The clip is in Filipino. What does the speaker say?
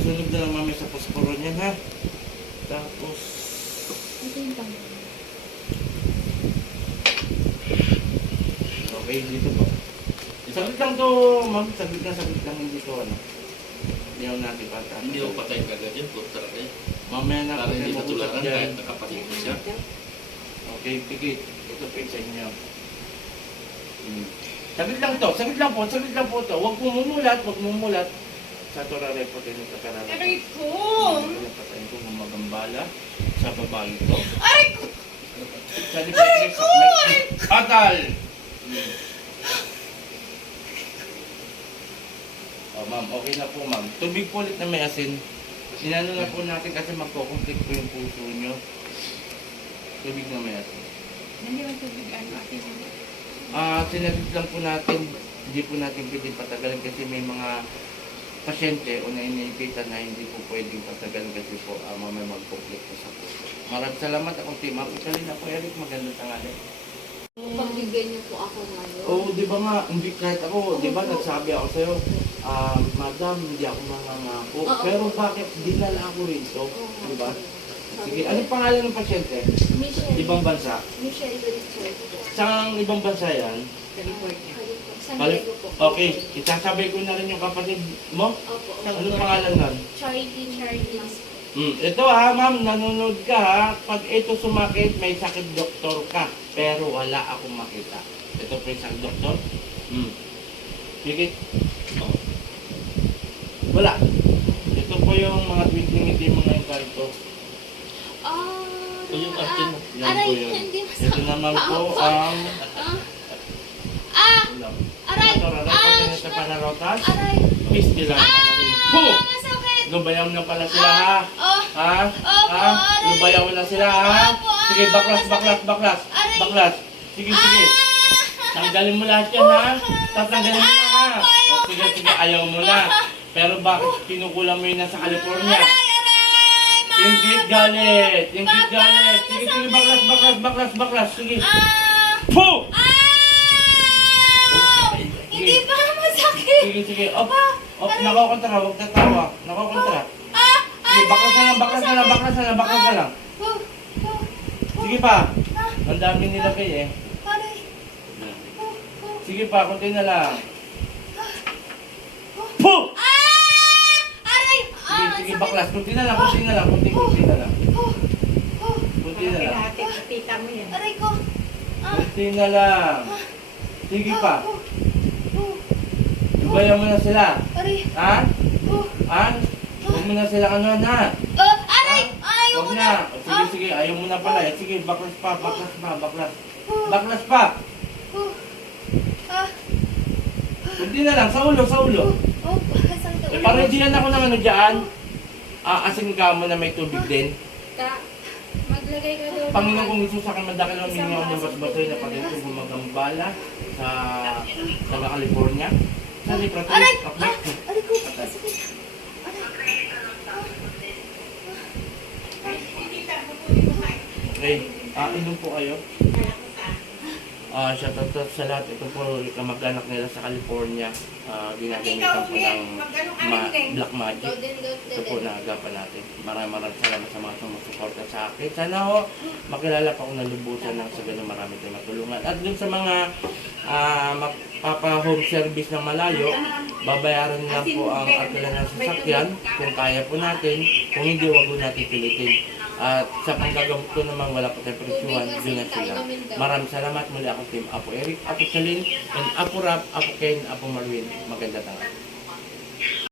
susunod na lang mamaya sa posporo niyan ha. Tapos, Ito yung pang. okay, dito po. Saglit lang to, ma'am. Saglit lang hindi to ano. Hindi ako natin pata. Hindi ako patay kagad yun, doktor ka yun. Mamaya na Para hindi ako matulakan dyan. kahit nakapatingin siya. Okay, pigit. Ito po sa inyo. Saglit lang po to. Huwag mumulat. Sa turare po din ito karami. Aray ko! Patayin ko gumagambala sa babae ito. Aray ko! Sa lipat sa Atal! Oh, ma'am, okay na po, ma'am. Tubig po ulit na may asin. Sinano na po natin kasi magkukonflict po yung puso nyo. Tubig na may asin. Hindi man tubig ano atin. Sinagit lang po natin. Hindi po natin pwedeng patagalin kasi may mga pasyente o na iniipitan na hindi po pwedeng patagalin kasi po mamay mag-conflict po sa puso. Maraming salamat akong team. Ako na po, Eric. Magandang tangali. Pagbigay niyo po ako ngayon. Oo, di ba nga, hindi kahit ako, di ba nagsabi ako sa'yo, madam, hindi ako mangangako. Pero bakit dinala ako rito? Di ba? Sige, anong pangalan ng pasyente? Michelle. Ibang bansa? Michelle Richard. Saan ibang bansa yan? California. San Balik- Diego po. Okay, isasabay ko na rin yung kapatid mo. Opo. Anong pangalan nun? Charlie. Ito ha, ma'am, nanonood ka ha. Pag ito sumakit, may sakit doktor ka. Pero wala akong makita. Ito po yung sakit doktor. Sige. Oh. Wala. Ito po yung mga ngiti mga yung ganito. O yung atin mo. Yan po yun. Hindi Ito naman po ang... Ulam. Aray! Ito sa panarotas. Aray! Pisti lang. Po! Masakit! Lubayaw na pala sila ha. Oh! Ha? Opo, Ha? aray. Lubayaw na sila ha. Opo, aray. Sige, baklas. Aray. Baklas. Sige. Tanggalin mo lahat yan ha. Tatanggalin mo na ha. O, sige, ayaw mo na. Pero bakit kinukulang mo yun nasa California? Hindi galit. Sige, baklas. Sige. Po! Hindi pa masakit! Sige. Op, nakokontra. Huwag tatawa. Nakokontra. Sige, baklas na lang. Sige pa. Ang dami nilagay eh. Aray! Sige pa, kunti na lang. Po! Aray! Sige, baklas. Kunti na lang. Kunti na lang. Kunti na lang. Tita mo yan. Aray ko! Kunti na lang. Sige pa. Lubayan mo na sila. Aray! Ha? Ha? Huwag mo na sila ano na. Aray! Ayaw Huwag ko na. na! Sige. Ayaw mo na pala eh. Sige, baklas pa. Baklas pa. Kunti na lang. Sa ulo. Paredihan ako ng ano dyan. Asin ka mo na may tubig din. Maglagay ka doon. Panginoon kong Isus, sa akin madakil ang mingaw ng basbatoy na pagkito gumagambala sa taga California. Sa liprato. Aray ko! Masakit! Okay. Inom po kayo. Shoutout sa lahat. Ito po kamag-anak nila sa California. Ginagamitan po ng black magic. Ito po naagapan natin. Maraming salamat sa mga sumusuporta sa akin. Sana ho, makilala pa ako nalubusan ng sa ganun marami tayong matulungan. At dun sa mga magpapa-home service ng malayo, babayaran lang po ang arkila ng sasakyan kung kaya po natin. Kung hindi, wag po natin pilitin. At sa panggagamot ko naman wala po tayong presyuhan, doon na sila. Maraming salamat muli ako team Apo Eric, Apo Celine, and Apo Rap, Apo Ken, Apo Marwin. Maganda tangal.